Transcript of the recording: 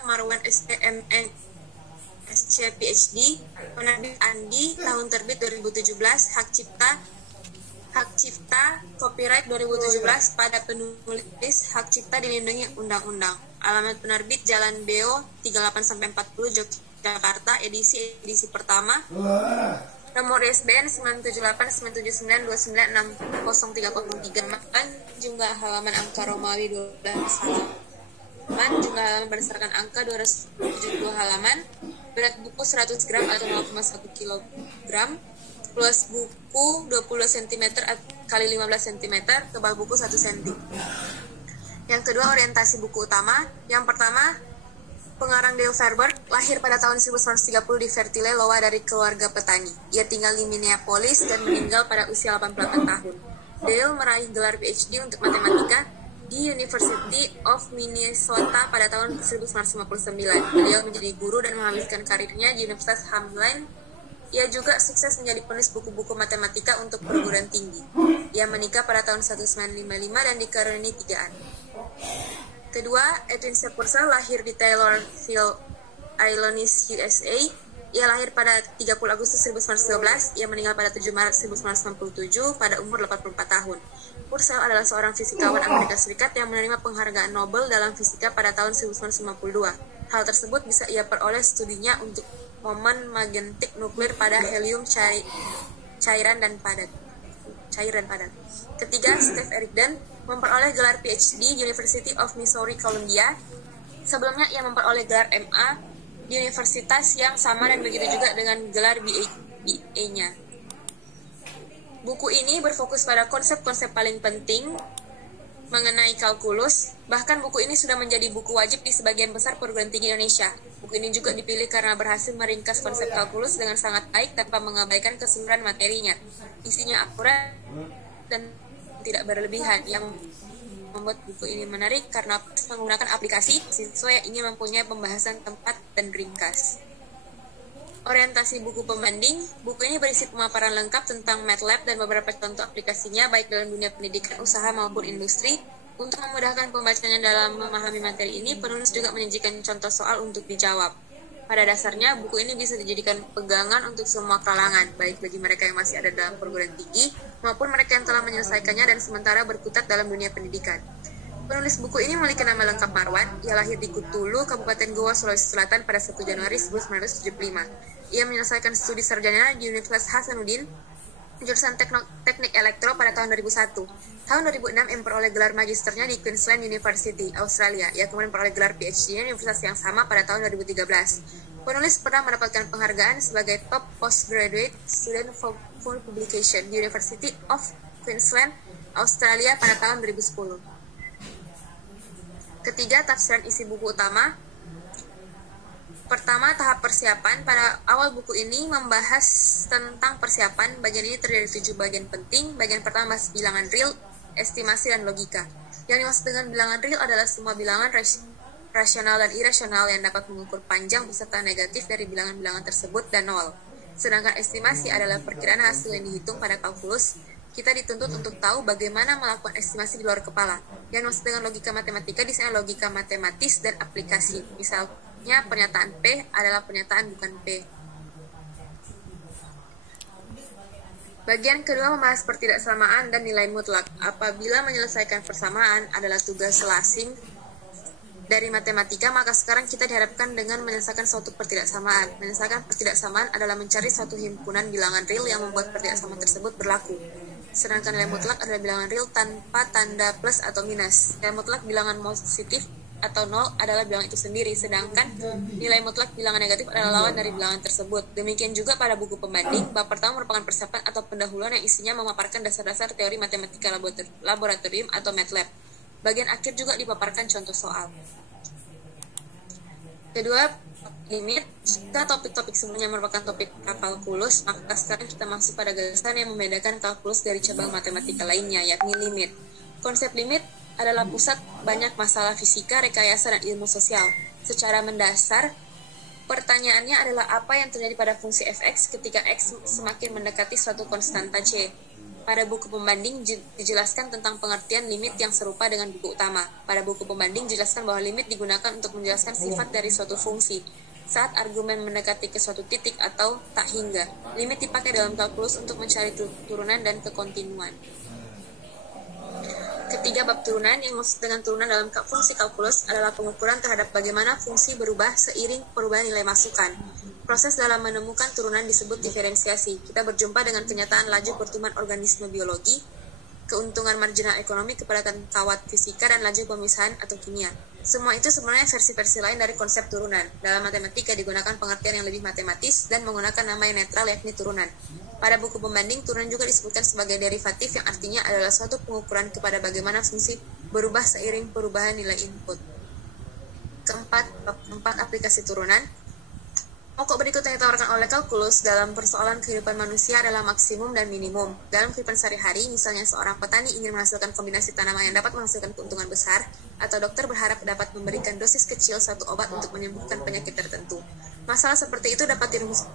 Jepang Marwan STMN SC PhD, penerbit Andi, tahun terbit 2017, hak cipta copyright 2017, pada penulis hak cipta dilindungi undang-undang. Alamat penerbit Jalan Beo 38-40 Yogyakarta, edisi pertama. Nomor ISBN 9789792960303. Jumlah halaman angka Romawi 12 halaman. Jumlah halaman berdasarkan angka 272 halaman. Berat buku 100 gram atau 0,1 kg. Luas buku 20 cm kali 15 cm. Tebal buku 1 cm. Yang kedua, orientasi buku utama. Yang pertama, pengarang Dale Fairberg lahir pada tahun 1930 di Fertile, Iowa, dari keluarga petani. Ia tinggal di Minneapolis dan meninggal pada usia 88 tahun. Dale meraih gelar PhD untuk matematika di University of Minnesota pada tahun 1959. Beliau menjadi guru dan menghabiskan karirnya di Universitas Hamline. Ia juga sukses menjadi penulis buku-buku matematika untuk perguruan tinggi. Ia menikah pada tahun 1955 dan dikaruniai 3 anak. Kedua, Edwin C. Purcell lahir di Taylorsville, Illinois, USA. Ia lahir pada 30 Agustus 1912. Ia meninggal pada 7 Maret 1997 pada umur 84 tahun. Purcell adalah seorang fisikawan Amerika Serikat yang menerima penghargaan Nobel dalam fisika pada tahun 1952. Hal tersebut bisa ia peroleh studinya untuk momen magnetik nuklir pada helium cair dan padat. Ketiga, Steve Erikson memperoleh gelar PhD di University of Missouri Columbia. Sebelumnya ia memperoleh gelar MA di universitas yang sama dan begitu juga dengan gelar BA-nya. Buku ini berfokus pada konsep-konsep paling penting mengenai kalkulus. Bahkan buku ini sudah menjadi buku wajib di sebagian besar perguruan tinggi Indonesia. Buku ini juga dipilih karena berhasil meringkas konsep kalkulus dengan sangat baik tanpa mengabaikan keseluruhan materinya. Isinya akurat dan tidak berlebihan, yang membuat buku ini menarik karena menggunakan aplikasi siswa yang ingin mempunyai pembahasan tempat dan ringkas. Orientasi buku pembanding. Buku ini berisi pemaparan lengkap tentang MATLAB dan beberapa contoh aplikasinya baik dalam dunia pendidikan, usaha maupun industri. Untuk memudahkan pembacanya dalam memahami materi ini, penulis juga menyajikan contoh soal untuk dijawab. Pada dasarnya, buku ini bisa dijadikan pegangan untuk semua kalangan, baik bagi mereka yang masih ada dalam perguruan tinggi, maupun mereka yang telah menyelesaikannya dan sementara berkutat dalam dunia pendidikan. Penulis buku ini memiliki nama lengkap Marwan. Ia lahir di Kutulu, Kabupaten Goa, Sulawesi Selatan pada 1 Januari 1975. Ia menyelesaikan studi sarjana di Universitas Hasanuddin, jurusan Teknik Elektro pada tahun 2001. Tahun 2006, ia memperoleh gelar magisternya di Queensland University, Australia. Ia kemudian memperoleh gelar PhD di universitas yang sama pada tahun 2013. Penulis pernah mendapatkan penghargaan sebagai Top Postgraduate Student for Publication di University of Queensland, Australia pada tahun 2010. Ketiga, tafsiran isi buku utama. Pertama, tahap persiapan. Pada awal buku ini membahas tentang persiapan. Bagian ini terdiri dari 7 bagian penting. Bagian pertama bahas bilangan real, estimasi, dan logika. Yang dimaksud dengan bilangan real adalah semua bilangan rasional dan irasional yang dapat mengukur panjang beserta negatif dari bilangan-bilangan tersebut dan nol. Sedangkan estimasi adalah perkiraan hasil yang dihitung pada kalkulus. Kita dituntut untuk tahu bagaimana melakukan estimasi di luar kepala. Yang dimaksud dengan logika matematika di sana logika matematis dan aplikasi. Misalnya pernyataan P adalah pernyataan bukan P. Bagian kedua membahas pertidaksamaan dan nilai mutlak. Apabila menyelesaikan persamaan adalah tugas selasing dari matematika, maka sekarang kita diharapkan dengan menyelesaikan suatu pertidaksamaan. Menyelesaikan pertidaksamaan adalah mencari suatu himpunan bilangan real yang membuat pertidaksamaan tersebut berlaku. Sedangkan nilai mutlak adalah bilangan real tanpa tanda plus atau minus. Nilai mutlak bilangan positif atau nol adalah bilangan itu sendiri, sedangkan nilai mutlak bilangan negatif adalah lawan dari bilangan tersebut. Demikian juga pada buku pembanding, bab pertama merupakan persiapan atau pendahuluan yang isinya memaparkan dasar-dasar teori matematika laboratorium atau MATLAB. Bagian akhir juga dipaparkan contoh soal. Kedua, limit. Jika topik-topik sebelumnya merupakan topik kalkulus, maka sekarang kita masuk pada gagasan yang membedakan kalkulus dari cabang matematika lainnya, yakni limit. Konsep limit adalah pusat banyak masalah fisika, rekayasa, dan ilmu sosial. Secara mendasar, pertanyaannya adalah apa yang terjadi pada fungsi fx ketika x semakin mendekati suatu konstanta c. Pada buku pembanding dijelaskan tentang pengertian limit yang serupa dengan buku utama. Pada buku pembanding dijelaskan bahwa limit digunakan untuk menjelaskan sifat dari suatu fungsi saat argumen mendekati ke suatu titik atau tak hingga. Limit dipakai dalam kalkulus untuk mencari turunan dan kekontinuan. Ketiga, bab turunan. Yang maksud dengan turunan dalam fungsi kalkulus adalah pengukuran terhadap bagaimana fungsi berubah seiring perubahan nilai masukan. Proses dalam menemukan turunan disebut diferensiasi. Kita berjumpa dengan kenyataan laju pertumbuhan organisme biologi, keuntungan marginal ekonomi kepada kawat fisika, dan laju pemisahan atau kimia. Semua itu sebenarnya versi-versi lain dari konsep turunan. Dalam matematika digunakan pengertian yang lebih matematis dan menggunakan nama yang netral yakni turunan. Pada buku pembanding, turunan juga disebutkan sebagai derivatif yang artinya adalah suatu pengukuran kepada bagaimana fungsi berubah seiring perubahan nilai input. Keempat, aplikasi turunan. Pokok berikut yang ditawarkan oleh kalkulus dalam persoalan kehidupan manusia adalah maksimum dan minimum. Dalam kehidupan sehari-hari, misalnya seorang petani ingin menghasilkan kombinasi tanaman yang dapat menghasilkan keuntungan besar, atau dokter berharap dapat memberikan dosis kecil satu obat untuk menyembuhkan penyakit tertentu. Masalah seperti itu dapat dirumuskan